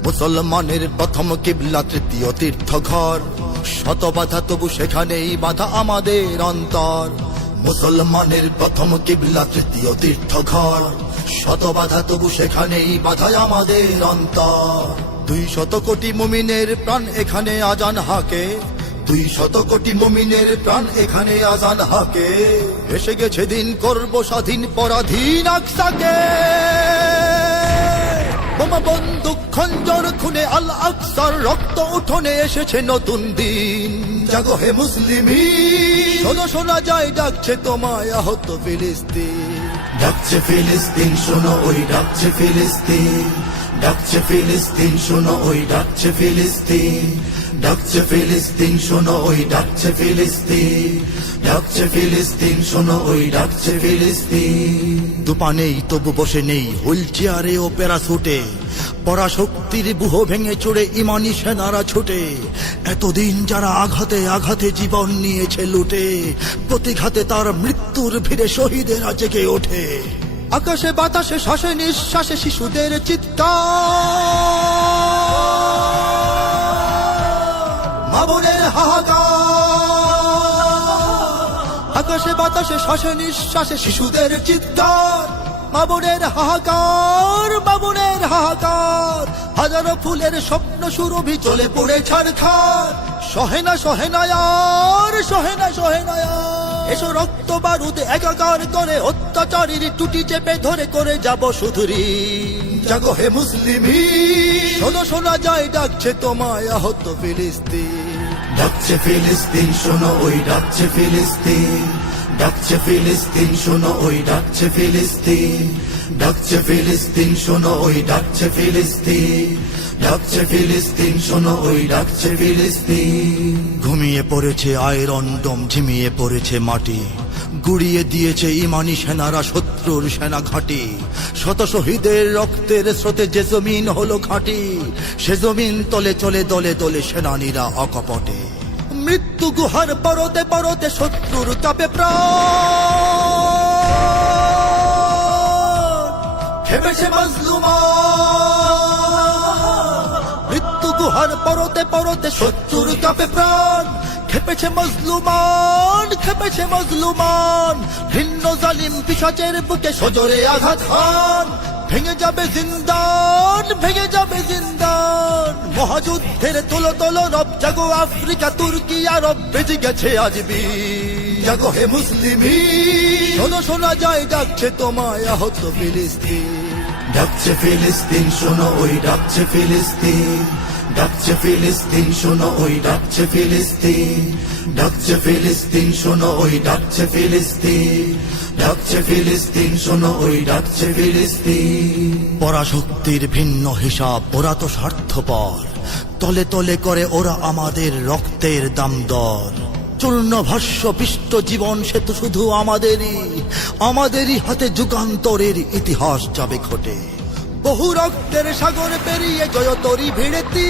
মুসলমানের প্রথম কিবলা তৃতীয় তীর্থ ঘর, শত বাধা তবু সেখানেই বাধা আমাদের অন্তর। মুসলমানের প্রথম কিবলা তৃতীয় তীর্থ ঘর, শত বাধা তবু সেখানেই বাধা আমাদের অন্তর। 200 কোটি মুমিনের প্রাণ এখানে আজান হাকে, 200 কোটি মুমিনের প্রাণ এখানে আজান হাকে। এসে গেছে দিন করব স্বাধীন পরাধীন আকসাকে। বোমা বন্দুক খঞ্জর খুনে আল আকসার রক্ত উঠোনে এসেছে নতুন দিন। জাগো হে মুসলিমিন, শোনো শোনা যায় ডাকছে তোমায় আহত ফিলিস্তিন। ডাকছে ফিলিস্তিন শোনো ওই ডাকছে ফিলিস্তিন, ডাকছে ফিলিস্তিন শোনো ওই ডাকছে ফিলিস্তিন, ডাকছে ফিলিস্তিন শোনো ওই ডাকছে ফিলিস্তিন, ডাকছে ফিলিস্তিন শোনো ওই ডাকছে ফিলিস্তিন। দুপা নেই তবু বসে নেই হুইল চেয়ারে ও প্যারাশুটে, পরাশক্তির বুহ ভেঙে চড়ে ইমানি সেনারা ছুটে। এতদিন যারা আঘাতে আঘাতে জীবন নিয়েছে লুটে, প্রতিঘাতে তার মৃত্যুর ভিড়ে শহীদেরা জেগে ওঠে। আকাশে বাতাসে শ্বাসে নিঃশ্বাসে শিশুদের চিৎকার, মা বোনের হাহাকার। আকাশে বাতাসে শ্বাসে নিঃশ্বাসে শিশুদের চিৎকার, মা বোনের হাহাকার, মা বোনের হাহাকার। হাজারো ফুলের স্বপ্ন সুরভি চলে পড়ে ছারখার। সহেনা সহেনায়ার, সহেনা সহেনায়ার। এসো রক্ত বারুদ একাকার করে অত্যাচারীর টুটি চেপে ধরে করে যাব শুধুরি। জাগো হে মুসলিমিন, শোনো শোনা যায় ডাকছে তোমায় আহত ফিলিস্তিন। ডাকছে ফিলিস্তিন শোনো ওই ডাকছে ফিলিস্তিন, ডাকছে ফিলিস্তিন শোনো ওই ডাকছে ফিলিস্তিন, ডাকছে ফিলিস্তিন শোনো ওই ডাকছে ফিলিস্তিন, ডাকছে ফিলিস্তিন শোনো ওই ডাকছে ফিলিস্তিন। ঘুমিয়ে পড়েছে আয়রন ডোম, ঝিমিয়ে পড়েছে মাটি, গুড়িয়ে দিয়েছে ইমানি সেনারা শত্রুর সেনা ঘাঁটি। শত শহীদের রক্তের স্রোতে যে জমিন হলো ঘাঁটি, সে জমিন তলে চলে দলে দলে সেনানীরা অকপটে। মৃত্যু গুহার পরতে পরতে শত্রুর চাপে প্রাণ খেপেছে মাজলুমান। মৃত্যু গুহার পরতে পরতে শত্রুর চাপে প্রাণ খেপেছে মজলুমান, খেপেছে মজলুমান। ভিন্ন জালিম পিশাচের বুকে সজোরে আঘাত হান। ভেঙে যাবে জিন্দান, ভেঙে যাবে জিন্দান। মহাযুদ্ধের তোলো তোলো রব, জাগো আফ্রিকা তুর্কি আরব, বেজে গেছে আজ বীর। জাগো হে মুসলিমিন, শোনো শোনা যায় ডাকছে তোমায় আহত ফিলিস্তিন। ডাকছে ফিলিস্তিন শোনো ওই ডাকছে ফিলিস্তিন, ডাকছে ফিলিস্তিন শোনো ওই ডাকছে ফিলিস্তিন, ডাকছে ফিলিস্তিন শোনো ওই ডাকছে ফিলিস্তিন, ডাকছে ফিলিস্তিন শোনো ওই ডাকছে ফিলিস্তিন। পরাশক্তির ভিন্ন হিসাব, ওরা তো স্বার্থপর, তলে তলে করে ওরা আমাদের রক্তের দাম দর। চূর্ণ ভস্য পিষ্ট জীবন সে তো শুধু আমাদেরই, আমাদেরই হাতে যুগান্তরের ইতিহাস যাবে ঘটে। বহু রক্তের সাগর পেরিয়ে জয়তরী ভিড়েতি।